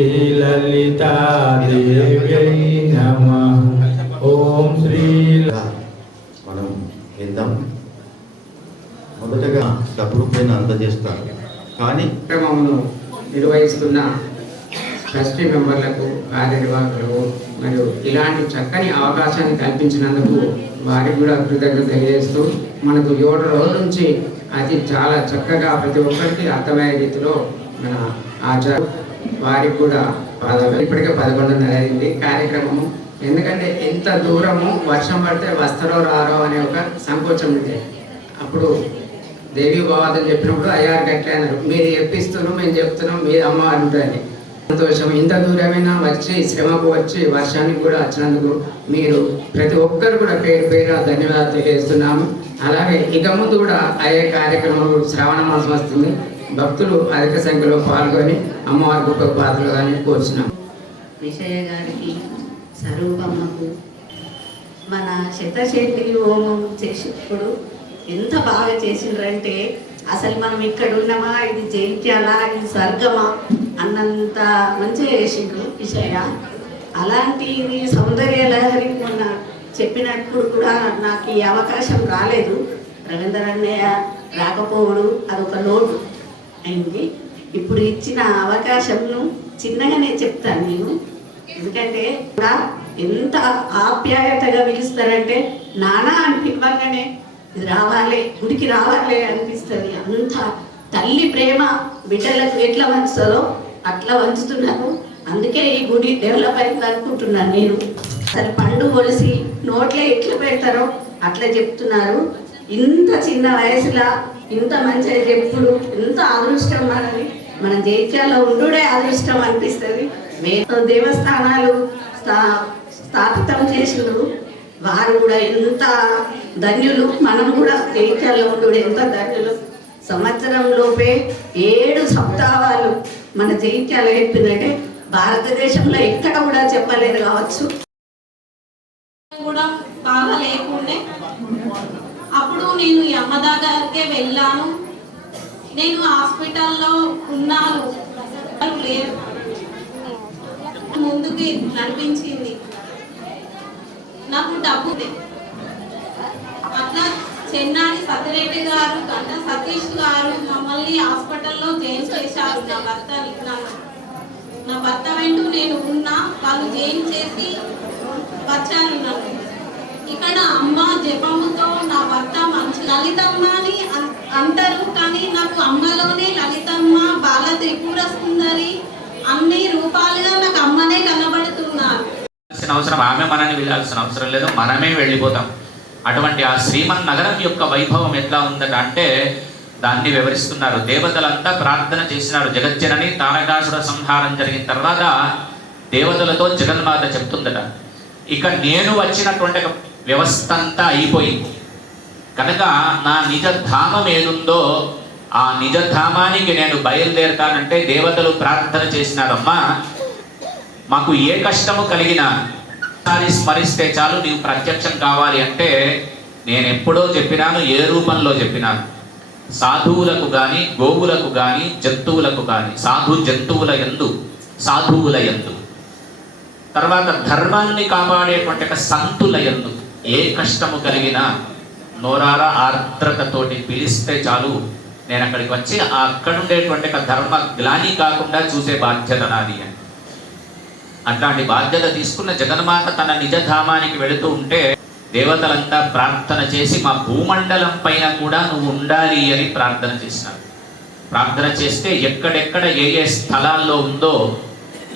శ్రీలలితాదేవ్యై నమ. ఓం శ్రీ మనం విందాం మొదటగా డబ్బు పైన అందజేస్తారు కానీ నిర్వహిస్తున్న ట్రస్టీ మెంబర్లకు కార్యనిర్వాహకులకు మరియు ఇలాంటి చక్కని అవకాశాన్ని కల్పించినందుకు వారికి కూడా కృతజ్ఞత తెలియజేస్తూ మనకు ఏడు రోజుల నుంచి అది చాలా చక్కగా ప్రతి ఒక్కరికి అర్థమయ్యే రీతిలో మన ఆచార వారికి కూడా పాదాలు ఇప్పటికే పదకొండు అయింది. కార్యక్రమము ఎందుకంటే ఎంత దూరము వర్షం పడితే వస్తారో రారో అనే ఒక సంకోచం ఉంది అప్పుడు దేవి బావాదని చెప్పినప్పుడు అయ్యారు గట్లే అన్నారు. మీరు చెప్పిస్తున్నాం మేము చెప్తున్నాం మీరు అమ్మ అంటారని సంతోషం. ఇంత దూరమైనా వచ్చి శ్రమకు వచ్చి వర్షానికి కూడా వచ్చినందుకు మీరు ప్రతి ఒక్కరు కూడా పేరు పేరు ధన్యవాదాలు తెలియజేస్తున్నాము. అలాగే ఇక ముందు కూడా అయ్యే కార్యక్రమం శ్రావణ మాసం వస్తుంది. భక్తులు అధిక సంఖ్యలో పాల్గొని అమ్మవారి గొప్ప పాత్రలు కానీ కోరుచున్నాం. విషయ గారికి స్వరూపమ్మకు మన శతశెట్టి హోమం చేసినప్పుడు ఎంత బాగా చేసిండ్రంటే అసలు మనం ఇక్కడ ఉన్నామా ఇది జైత్యాలా ఇది స్వర్గమా అన్నంత మంచిగా చేసిండ్రు విషయ. అలాంటిది సౌందర్య లహరి మొన్న చెప్పినప్పుడు కూడా నాకు ఈ అవకాశం రాలేదు. రవీంద్ర అన్నయ్య అదొక లోటు. అయింది. ఇప్పుడు ఇచ్చిన అవకాశంను చిన్నగానే చెప్తాను నేను. ఎందుకంటే కూడా ఎంత ఆప్యాయతగా పిలుస్తారంటే నానా అని పిలవంగానే ఇది రావాలి గుడికి రావాలి అనిపిస్తుంది. అంత తల్లి ప్రేమ బిడ్డలకు ఎట్లా వంచుతుందో అట్లా వంచుతున్నారు. అందుకే ఈ గుడి డెవలప్ అయింది అనుకుంటున్నాను నేను. అసలు పండు కొలిసి నోట్లో ఎట్లా పెడతారో అట్లా చెప్తున్నారు. ఇంత చిన్న వయసులో ఇంత మంచిగా చెప్పుడు ఎంత అదృష్టం మనది? మన జైత్యాల్లో ఉండుడే అదృష్టం అనిపిస్తుంది. మేము దేవస్థానాలు స్థా- స్థాపితం చేసిండ్రు. వారు కూడా ఎంత ధన్యులు. మనం కూడా జైత్యాల్లో ఉండుడే ఎంత ధన్యులు. సంవత్సరంలోపే ఏడు సప్తాహాలు మన జైత్యాలు చెప్పిందంటే భారతదేశంలో ఎక్కడ కూడా చెప్పలేదు కావచ్చు. కూడా బాగా నేను ఈ అమ్మ దగ్గరకే వెళ్ళాను. నేను హాస్పిటల్లో ఉన్నాను. లేరు. ముందుకి నడిపించింది. నాకు డబ్బు అట్లా చెన్నాడి సత్యరెడ్డి గారు గంట సతీష్ గారు మమ్మల్ని హాస్పిటల్లో జైన్ చేశారు. నా భర్త నా- నా భర్త వెంటూ నేను ఉన్నా. వాళ్ళు జైన్ చేసి వచ్చారు నన్ను. ఇక్కడ అమ్మ జపము లలితమ్మ అని అంటారు కానీ నాకు అమ్మలోనే లలితమ్మ బాల త్రిపుర సుందరి అన్ని రూపాలుగా నాకు అమ్మనే కనబడుతున్నారు. అవసరం ఆమె మనల్ని వెళ్ళాల్సిన అవసరం లేదు మనమే వెళ్ళిపోతాం. అటువంటి ఆ శ్రీమన్ నగరం యొక్క వైభవం ఎట్లా ఉందట అంటే దాన్ని వివరిస్తున్నారు. దేవతలంతా ప్రార్థన చేసినారు. జగజ్జనని తారకాసుర సంహారం జరిగిన తర్వాత దేవతలతో జగన్మాత చెప్తుందట ఇక నేను వచ్చినటువంటి వ్యవస్థ అంతా అయిపోయింది. కనుక నా నిజధామం ఏదుందో ఆ నిజ ధామానికి నేను బయలుదేరతానంటే దేవతలు ప్రార్థన చేసినారమ్మా. మాకు ఏ కష్టము కలిగినా ఒకసారి స్మరిస్తే చాలు నీవు ప్రత్యక్షం కావాలి అంటే నేను ఎప్పుడో చెప్పినాను ఏ రూపంలో చెప్పినాను. సాధువులకు కానీ గోవులకు కానీ జంతువులకు కానీ సాధు జంతువుల ఎందు సాధువుల ఎందు తర్వాత ధర్మాన్ని కాపాడేటువంటి ఒక సంతుల ఎందు ఏ కష్టము కలిగినా నోరార ఆర్ద్రతతోటి పిలిస్తే చాలు. నేను అక్కడికి వచ్చి అక్కడ అక్కడుండేటువంటి ఒక ధర్మ గ్లాని కాకుండా చూసే బాధ్యత నాది అని. అట్లాంటి బాధ్యత తీసుకున్న జగన్మాత తన నిజధామానికి వెళుతూ ఉంటే దేవతలంతా ప్రార్థన చేసి మా భూమండలం పైన కూడా నువ్వు ఉండాలి అని ప్రార్థన చేసినారు ప్రార్థన చేస్తే ఎక్కడెక్కడ ఏ ఏ స్థలాల్లో ఉందో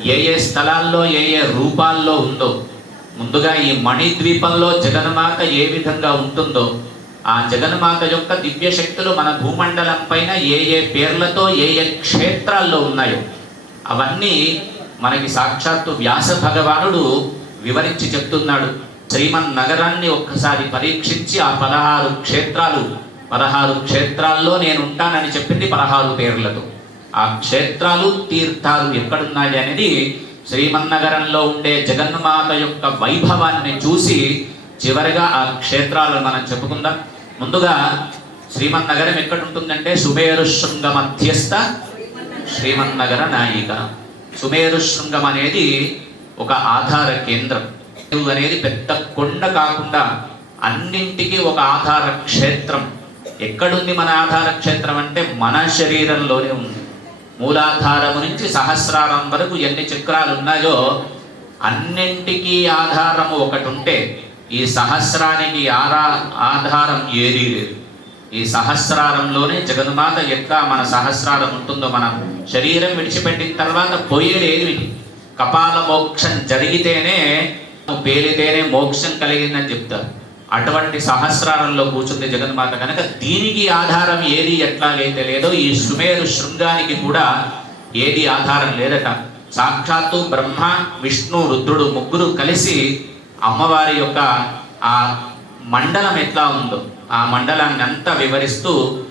ఏ ఏ స్థలాల్లో ఏ ఏ రూపాల్లో ఉందో ముందుగా ఈ మణిద్వీపంలో జగన్మాత ఏ విధంగా ఉంటుందో ఆ జగన్మాత యొక్క దివ్య శక్తులు మన భూమండలం పైన ఏ ఏ పేర్లతో ఏ ఏ క్షేత్రాల్లో ఉన్నాయో అవన్నీ మనకి సాక్షాత్తు వ్యాస భగవానుడు వివరించి చెప్తున్నాడు. శ్రీమన్ నగరాన్ని ఒక్కసారి పరీక్షించి ఆ పదహారు క్షేత్రాలు పదహారు క్షేత్రాల్లో నేను ఉంటానని చెప్పింది పదహారు పేర్లతో. ఆ క్షేత్రాలు తీర్థాలు ఎక్కడున్నాయి అనేది శ్రీమన్నగరంలో ఉండే జగన్మాత యొక్క వైభవాన్ని చూసి చివరిగా ఆ క్షేత్రాలను మనం చెప్పుకుందాం. ముందుగా శ్రీమన్నగరం ఎక్కడ ఉంటుందంటే సుమేరు శృంగ మధ్యస్థ శ్రీమన్నగర నాయిక. సుమేరు శృంగం అనేది ఒక ఆధార కేంద్రం. అనేది పెద్ద కొండ కాకుండా అన్నింటికీ ఒక ఆధార క్షేత్రం. ఎక్కడుంది మన ఆధార క్షేత్రం అంటే మన శరీరంలోనే ఉంది. మూలాధారము నుంచి సహస్రారం వరకు ఎన్ని చక్రాలు ఉన్నాయో అన్నింటికీ ఆధారము ఒకటి ఉంటే ఈ సహస్రానికి ఆరా ఆధారం ఏదీ లేదు. ఈ సహస్రారంలోనే జగన్మాత ఎట్లా మన సహస్రారం ఉంటుందో మనం శరీరం విడిచిపెట్టిన తర్వాత పోయేది ఏది కపాల మోక్షం జరిగితేనే పేలితేనే మోక్షం కలిగిందని చెప్తారు. అటువంటి సహస్రారంలో కూర్చుంది జగన్మాత కనుక దీనికి ఆధారం ఏది ఎట్లాగైతే లేదో ఈ సుమేరు శృంగానికి కూడా ఏది ఆధారం లేదట. సాక్షాత్తు బ్రహ్మ విష్ణు రుద్రుడు ముగ్గురు కలిసి అమ్మవారి యొక్క ఆ మండలం ఎట్లా ఉందో ఆ మండలాన్ని అంతా వివరిస్తూ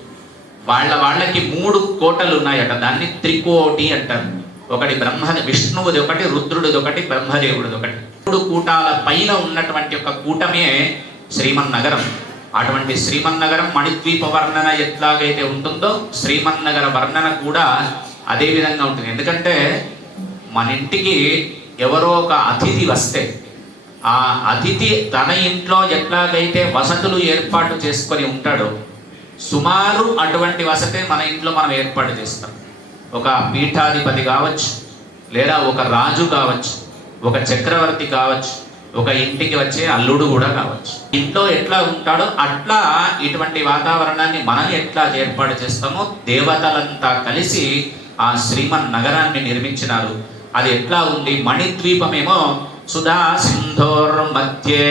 వాళ్ళ వాళ్ళకి మూడు కోటలు ఉన్నాయట. దాన్ని త్రికోటి అంటారు. ఒకటి బ్రహ్మ విష్ణువుది ఒకటి రుద్రుడిది ఒకటి బ్రహ్మదేవుడిది ఒకటి. మూడు కూటాల పైన ఉన్నటువంటి ఒక కూటమే శ్రీమన్నగరం. అటువంటి శ్రీమన్నగరం మణిద్వీప వర్ణన ఎట్లాగైతే ఉంటుందో శ్రీమన్నగర వర్ణన కూడా అదే విధంగా ఉంటుంది. ఎందుకంటే మన ఇంటికి ఎవరో ఒక అతిథి వస్తే ఆ అతిథి తన ఇంట్లో ఎట్లాగైతే వసతులు ఏర్పాటు చేసుకొని ఉంటాడో సుమారు అటువంటి వసతే మన ఇంట్లో మనం ఏర్పాటు చేస్తాం. ఒక పీఠాధిపతి కావచ్చు లేదా ఒక రాజు కావచ్చు ఒక చక్రవర్తి కావచ్చు ఒక ఇంటికి వచ్చే అల్లుడు కూడా కావచ్చు. ఇంట్లో ఎట్లా ఉంటాడో అట్లా ఇటువంటి వాతావరణాన్ని మనం ఎట్లా ఏర్పాటు చేస్తామో దేవతలంతా కలిసి ఆ శ్రీమన్ నగరాన్ని నిర్మించినారు. అది ఎట్లా ఉంది? మణిద్వీపమేమో సుధా సింధోర్ మధ్యే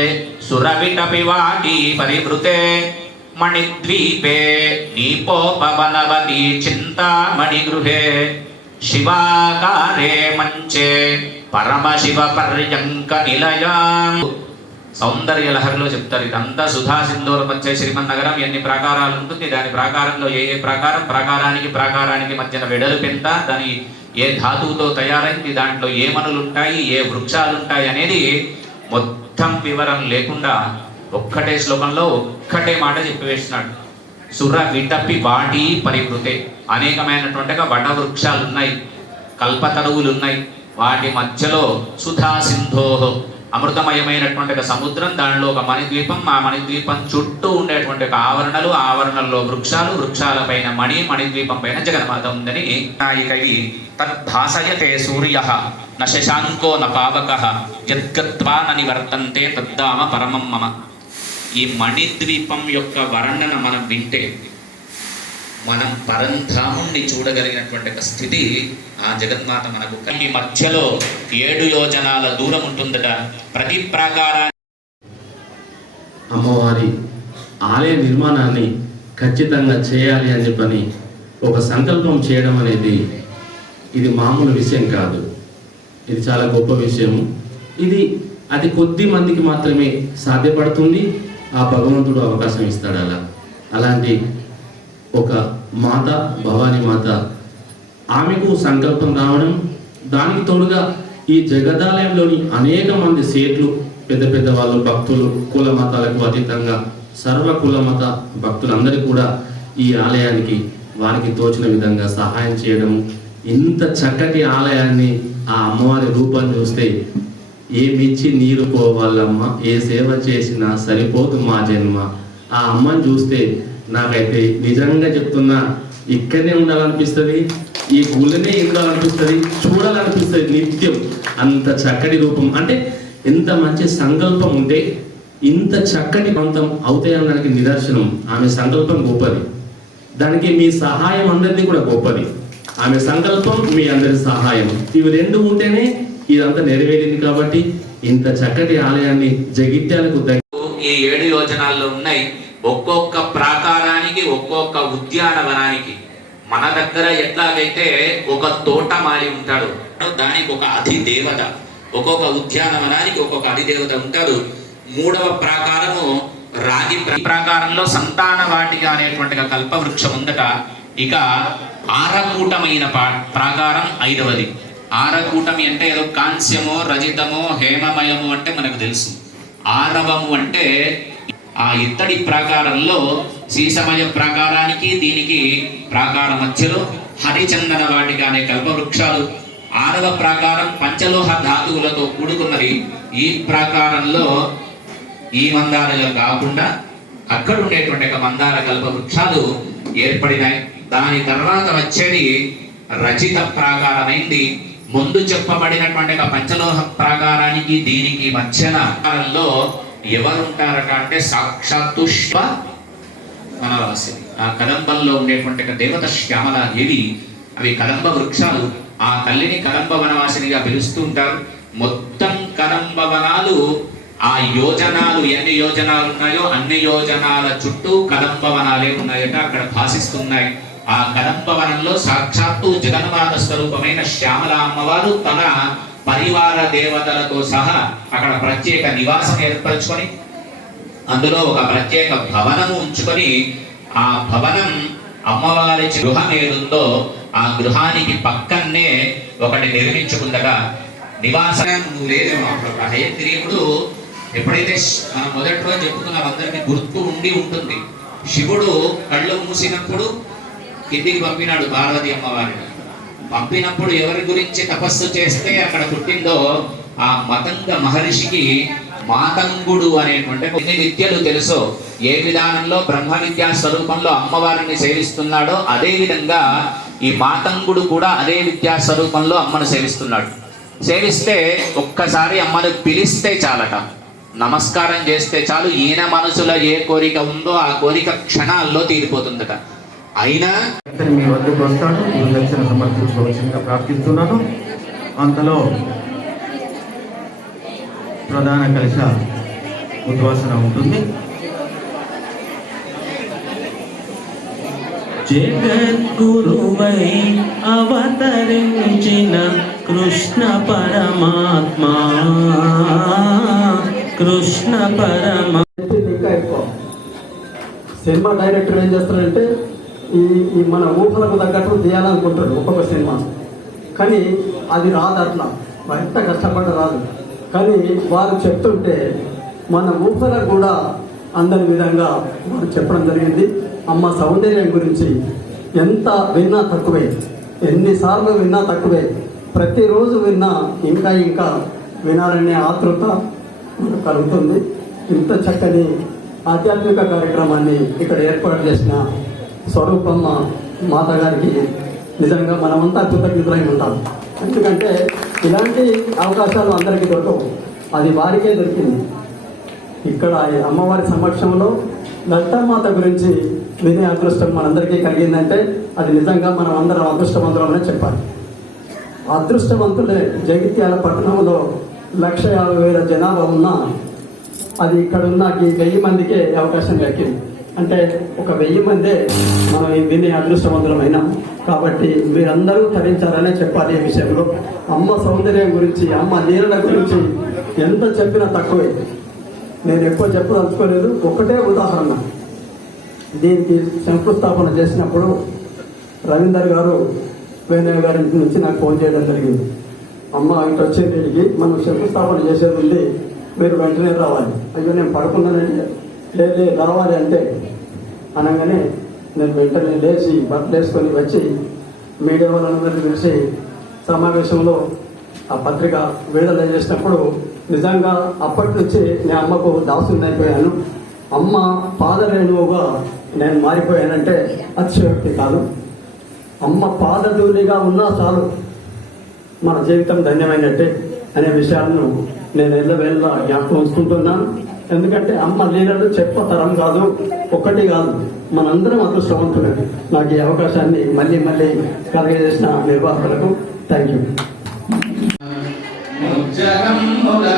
సురవిటపి వాటి పరివృతే మణిద్వీపే నీపోపవనవతి చింతామణి గృహే శివాకారే మంచే పరమశివ పర్యంక నిలయా సౌందర్య లహరిలో చెప్తారు ఇదంతా సుధా సింధూర మధ్య శ్రీమన్ నగరం ఎన్ని ప్రాకారాలు ఉంటుంది దాని ప్రాకారంలో ఏ ఏ ప్రాకారం ప్రాకారానికి ప్రాకారానికి మధ్యన వెడలు ఎంత దాని ఏ ధాతువుతో తయారైంది దాంట్లో ఏ మనులుంటాయి ఏ వృక్షాలుంటాయి అనేది మొత్తం వివరం లేకుండా ఒక్కటే శ్లోకంలో ఒక్కటే మాట చెప్పివేస్తున్నాడు సుర విటపి వాటి పరివృతే అనేకమైనటువంటి వట వృక్షాలు ఉన్నాయి కల్పతరువులు ఉన్నాయి వాటి మధ్యలో సుధా సింధోహో అమృతమయమైనటువంటి ఒక సముద్రం దానిలో ఒక మణిద్వీపం ఆ మణిద్వీపం చుట్టూ ఉండేటువంటి ఒక ఆవరణలు ఆవరణల్లో వృక్షాలు వృక్షాల పైన మణి మణిద్వీపం పైన జగన్మాత ఉందని కవి తద్భాసయతే సూర్య న శశాంకో న పావక యద్గత్వా న నివర్తంతే తద్దామ పరమం మమ. ఈ మణిద్వీపం యొక్క వర్ణన మనం వింటే మనం పరంధాముణ్ణి చూడగలిగినటువంటి ఒక స్థితి ఆ జగన్మాత మనకు ఈ మధ్యలో ఏడు యోజనాల దూరం ఉంటుందట. ప్రతి ప్రాకారానికి అమ్మవారి ఆలయ నిర్మాణాన్ని ఖచ్చితంగా చేయాలి అని చెప్పని ఒక సంకల్పం చేయడం అనేది ఇది మామూలు విషయం కాదు. ఇది చాలా గొప్ప విషయం. ఇది అతి కొద్ది మందికి మాత్రమే సాధ్యపడుతుంది. ఆ భగవంతుడు అవకాశం ఇస్తాడు అలా. అలాంటి ఒక మాత భవానీ మాత. ఆమెకు సంకల్పం రావడం దానికి తోడుగా ఈ జగదాలయంలోని అనేక మంది సేట్లు పెద్ద పెద్ద వాళ్ళు భక్తులు కుల మతాలకు అతీతంగా సర్వ కుల మత భక్తులందరూ కూడా ఈ ఆలయానికి వారికి తోచిన విధంగా సహాయం చేయడం ఇంత చక్కటి ఆలయాన్ని ఆ అమ్మవారి రూపం చూస్తే ఏమిచ్చి నీరు పోవాలమ్మ? ఏ సేవ చేసినా సరిపోదు మా జన్మ. ఆ అమ్మని చూస్తే నాకైతే నిజంగా చెప్తున్నా ఇక్కడనే ఉండాలనిపిస్తుంది ఈ గుళ్ళనే ఉండాలనిపిస్తుంది చూడాలనిపిస్తుంది నిత్యం. అంత చక్కటి రూపం. అంటే ఎంత మంచి సంకల్పం ఉంటే ఇంత చక్కటి పంతం అవుతాయనడానికి నిదర్శనం. ఆమె సంకల్పం గొప్పది. దానికి మీ సహాయం అందరిది కూడా గొప్పది. ఆమె సంకల్పం మీ అందరి సహాయం. ఇవి రెండు ఉంటేనే ఇదంతా నెరవేరింది కాబట్టి ఇంత చక్కటి ఆలయాన్ని జగిత్యాలకు దగ్గర ఈ ఏడు యోజనాల్లో ఉన్నాయి. ఒక్కొక్క ప్రాకారానికి ఒక్కొక్క ఉద్యానవనానికి మన దగ్గర ఎట్లాగైతే ఒక తోటమాలి ఉంటాడు దానికి ఒక అధిదేవత ఒక్కొక్క ఉద్యానవనానికి ఒక్కొక్క అధిదేవత ఉంటారు మూడవ ప్రాకారము రాగి ప్రాకారంలో సంతాన వాటిక అనేటువంటి కల్పవృక్షం ఉందట. ఇక ఆరకూటమైన పా- ప్రాకారం ఐదవది. ఆరకూటమి అంటే ఏదో కాంస్యమో రజితమో హేమమయము అంటే మనకు తెలుసు. ఆరవము అంటే ఆ ఇత్తడి ప్రాకారంలో సీసమయ ప్రాకారానికి దీనికి ప్రాకార మధ్యలో హరిచందన వాటిక అనే కల్పవృక్షాలు ఆరవ ప్రాకారం పంచలోహ ధాతువులతో కూడుకున్నది. ఈ ప్రాకారంలో ఈ మందారలు కాకుండా అక్కడ ఉండేటువంటి ఒక మందార కల్ప వృక్షాలు ఏర్పడినాయి. దాని తర్వాత వచ్చేది రచిత ప్రాకారమైంది. ముందు చెప్పబడినటువంటి ఒక పంచలోహ ప్రాకారానికి దీనికి మధ్యన ప్రాకారంలో ఎవరుంటారట అంటే సాక్షాత్తు శివ వనవాసిని ఆ కదంబంలో ఉండేటువంటి ఒక దేవత శ్యామలాదేవి అవి కదంబ వృక్షాలు. ఆ తల్లిని కదంబ వనవాసినిగా పిలుస్తూ ఉంటారు. మొత్తం కదంబ వనాలు ఆ యోజనాలు ఎన్ని యోజనాలు ఉన్నాయో అన్ని యోజనాల చుట్టూ కదంబ వనాలే ఉన్నాయట అక్కడ భాషిస్తున్నాయి ఆ కదంబ వనంలో సాక్షాత్తు జగన్మాత స్వరూపమైన శ్యామల అమ్మవారు తన పరివార దేవతలతో సహా అక్కడ ప్రత్యేక నివాసం ఏర్పరచుకొని అందులో ఒక ప్రత్యేక భవనము ఉంచుకొని ఆ భవనం అమ్మవారి గృహం ఏదుందో ఆ గృహానికి పక్కనే ఒకటి నిర్మించుకుందట. నివాసం లేదేమో అప్పుడు హయగ్రీవుడు ఎప్పుడైతే మనం మొదటి రోజు చెప్పుకున్నాం అందరికీ గుర్తు ఉండి ఉంటుంది. శివుడు కళ్ళు మూసినప్పుడు కిందికి పంపినాడు పార్వతి అమ్మవారిని. పంపినప్పుడు ఎవరి గురించి తపస్సు చేస్తే అక్కడ పుట్టిందో ఆ మతంగ మహర్షికి మాతంగుడు అనేటువంటి ఎన్ని విద్యలు తెలుసో ఏ విధానంలో బ్రహ్మ విద్యా స్వరూపంలో అమ్మవారిని సేవిస్తున్నాడో అదే విధంగా ఈ మాతంగుడు కూడా అదే విద్యా స్వరూపంలో అమ్మను సేవిస్తున్నాడు. సేవిస్తే ఒక్కసారి అమ్మను పిలిస్తే చాలట. నమస్కారం చేస్తే చాలు ఈయన మనసులో ఏ కోరిక ఉందో ఆ కోరిక క్షణాల్లో తీరిపోతుందట. అయినా అతను మీ వద్దకు వస్తాడు. మీరు దక్షిణ సమర్పించవలసిందిగా ప్రార్థిస్తున్నాను అంతలో ప్రధాన కలశ ఉద్వాసన ఉంటుంది. జగద్గురువై అవతరించిన కృష్ణ పరమాత్మా. కృష్ణ పరమ చెప్పింది ఇంకా ఎక్కువ. సినిమా డైరెక్టర్ ఏం చేస్తారంటే ఈ ఈ మన ఊహలకు తగ్గట్టు తీయాలనుకుంటారు ఒక్కొక్క సినిమా కానీ అది రాదు అట్లా. ఎంత కష్టపడ్డ రాదు. కానీ వారు చెప్తుంటే మన ఊహలకు కూడా అందని విధంగా వారు చెప్పడం జరిగింది. అమ్మ సౌందర్యం గురించి ఎంత విన్నా తక్కువే. ఎన్నిసార్లు విన్నా తక్కువే. ప్రతిరోజు విన్నా ఇంకా ఇంకా వినాలనే ఆతృత కలుగుతుంది. ఇంత చక్కని ఆధ్యాత్మిక కార్యక్రమాన్ని ఇక్కడ ఏర్పాటు చేసిన స్వరూపమ్మ మాత గారికి నిజంగా మనమంతా కృతజ్ఞతలై ఉంటాం ఎందుకంటే ఇలాంటి అవకాశాలు అందరికీ దొరకవు. అది వారికే దొరికింది. ఇక్కడ అమ్మవారి సమక్షంలో లలితామాత గురించి వినే అదృష్టం మనందరికీ కలిగిందంటే అది నిజంగా మనం అందరం అదృష్టవంతులమనే చెప్పాలి. అదృష్టవంతులే జగిత్యాల పట్టణంలో లక్ష యాభై వేల జనాభా ఉన్నా అది ఇక్కడ ఉన్న ఈ వెయ్యి మందికే అవకాశం దక్కింది. అంటే ఒక వెయ్యి మందే మనం దీన్ని అదృష్టవంతులమైన. కాబట్టి మీరందరూ తరించారనే చెప్పాలి ఈ విషయంలో. అమ్మ సౌందర్యం గురించి అమ్మ నీళ్ళ గురించి ఎంత చెప్పినా తక్కువే. నేను ఎక్కువ చెప్పదలుచుకోలేదు. ఒకటే ఉదాహరణ. దీనికి శంకుస్థాపన చేసినప్పుడు రవీందర్ గారు వేణయ్య గారి నుంచి నాకు ఫోన్ చేయడం జరిగింది. అమ్మ ఇటు వచ్చేది మనం శంకుస్థాపన చేసేది ఉంది మీరు వెంటనే రావాలి. అయ్యో నేను పడుకున్నానండి. లేదు లేదు, అంటే అనగానే నేను వెంటనే లేచి బట్టలు వేసుకొని వచ్చి మీడియా వాళ్ళందరినీ పిలిచి సమావేశంలో ఆ పత్రిక విడుదల చేసినప్పుడు నిజంగా అప్పటి నుంచి నేను అమ్మకు దాసుని అయిపోయాను. అమ్మ పాదరేణువుగా నేను మారిపోయానంటే అతిశయోక్తి కాదు. అమ్మ పాదధూనిగా ఉన్నా చాలు మన జీవితం ధన్యమైనట్టే అనే విషయాలను నేను ఎల్లవేళ్ళ జ్ఞాపకం ఉంచుకుంటున్నాను. ఎందుకంటే అమ్మ లీలలు చెప్పతరం కాదు ఒక్కటి కాదు. మనందరం అదృష్టవంతులే నాకు ఈ అవకాశాన్ని మళ్ళీ మళ్ళీ కలగజేసిన నిర్వాహకులకు థ్యాంక్ యూ ముమ్మూర్తుల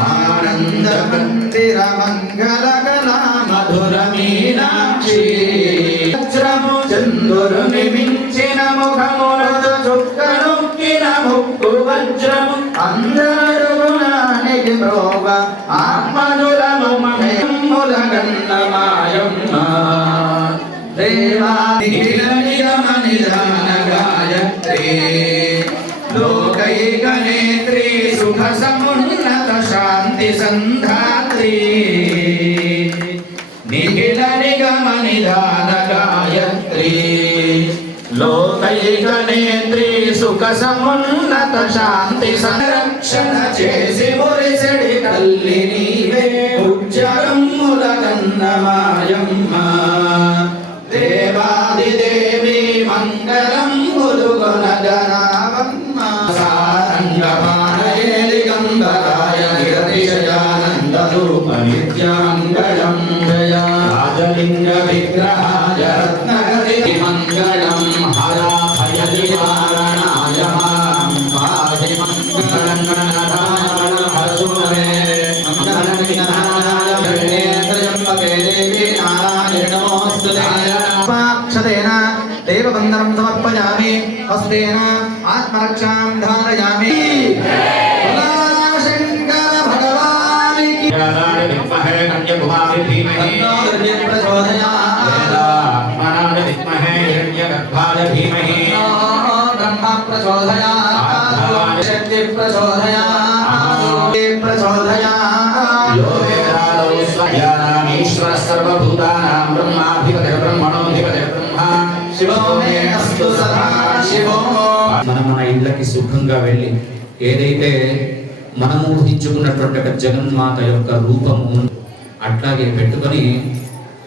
ఆనంద మధుర మీనాక్షి వజ్రము చంద్రుని మించిన ముఖములతో చుక్కనొక్కిన ముక్కు వజ్రము. అందరుగుణానికి ప్రోగ ఆత్మనులను మహిముల గన్నమాయమ్మ. దేవాది సుఖ సమున్నత శాంతి సంధాత్రి నిఖిల నిగమ నిదాన గాయత్రి లోకైక నేత్రి సుఖ సమున్నత శాంతి సంరక్షణ చేసి మురిసెడి తల్లి నీవే. ఉజ్జలమ్ముల కన్నమాయమ్మ దేవాదిదేవి మంగళం ములుగొనగరావమ్మ రూప నిత్యామంగళం జయ రాజలింగ విగ్రహాయ రత్నగరి మంగళం హరాభయ నివారణాయ పాది మంగళం గణనాథాయ సుఖంగా వెళ్ళి ఏదైతే మనం ఊహించుకున్నటువంటి ఒక జగన్మాత యొక్క రూపము అట్లాగే పెట్టుకొని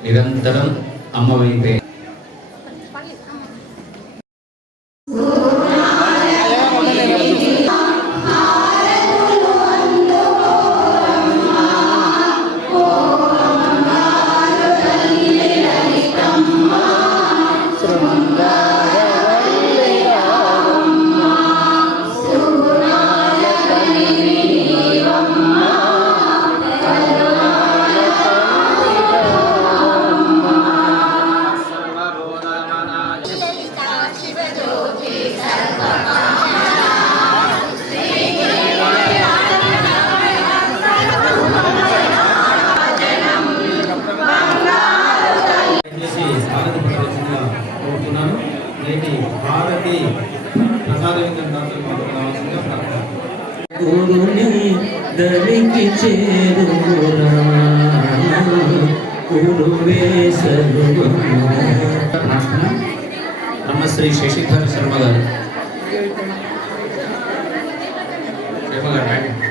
నిరంతరం అమ్మవైపే ప్రార్థన బ్రహ్మశ్రీ శశిధర్ శర్మ గారు. శర్మ గారు